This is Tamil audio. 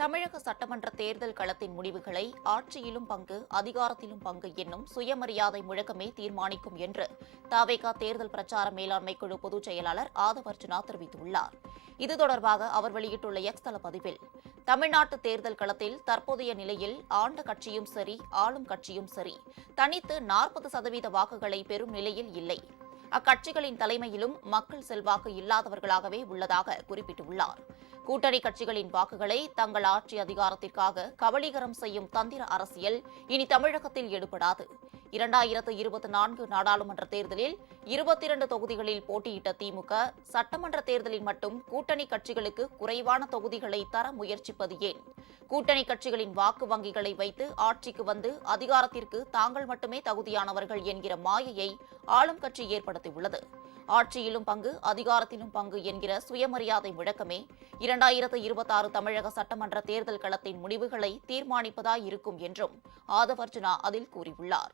தமிழக சட்டமன்ற தேர்தல் களத்தின் முடிவுகளை ஆட்சியிலும் பங்கு அதிகாரத்திலும் பங்கு என்னும் சுயமரியாதை முழக்கமே தீர்மானிக்கும் என்று தவேகா தேர்தல் பிரச்சார மேலாண்மை குழு பொதுச் செயலாளர் ஆதவ் அர்ஜுனா தெரிவித்துள்ளார். இது தொடர்பாக அவர் வெளியிட்டுள்ள எக்ஸ் தள பதிவில், தமிழ்நாட்டு தேர்தல் களத்தில் தற்போதைய நிலையில் ஆண்ட கட்சியும் சரி ஆளும் கட்சியும் சரி தனித்து 40% வாக்குகளை பெறும் நிலையில் இல்லை. அக்கட்சிகளின் தலைமையிலும் மக்கள் செல்வாக்கு இல்லாதவர்களாகவே உள்ளதாக குறிப்பிட்டுள்ளார். கூட்டணி கட்சிகளின் வாக்குகளை தங்கள் ஆட்சி அதிகாரத்திற்காக கபளீகரம் செய்யும் தந்திர அரசியல் இனி தமிழகத்தில் எடுபடாது. 2024 நாடாளுமன்ற தேர்தலில் 22 தொகுதிகளில் போட்டியிட்ட திமுக சட்டமன்ற தேர்தலில் மட்டும் கூட்டணி கட்சிகளுக்கு குறைவான தொகுதிகளை தர முயற்சிப்பது ஏன்? கூட்டணி கட்சிகளின் வாக்கு வங்கிகளை வைத்து ஆட்சிக்கு வந்து அதிகாரத்திற்கு தாங்கள் மட்டுமே தகுதியானவர்கள் என்கிற மாயையை ஆளும் கட்சி ஏற்படுத்தியுள்ளது. ஆட்சியிலும் பங்கு அதிகாரத்திலும் பங்கு என்கிற சுயமரியாதை முழக்கமே 2026 தமிழக சட்டமன்ற தேர்தல் களத்தின் முடிவுகளை தீர்மானிப்பதாயிருக்கும் என்றும் ஆதவ் அர்ஜுனா அதில் கூறியுள்ளார்.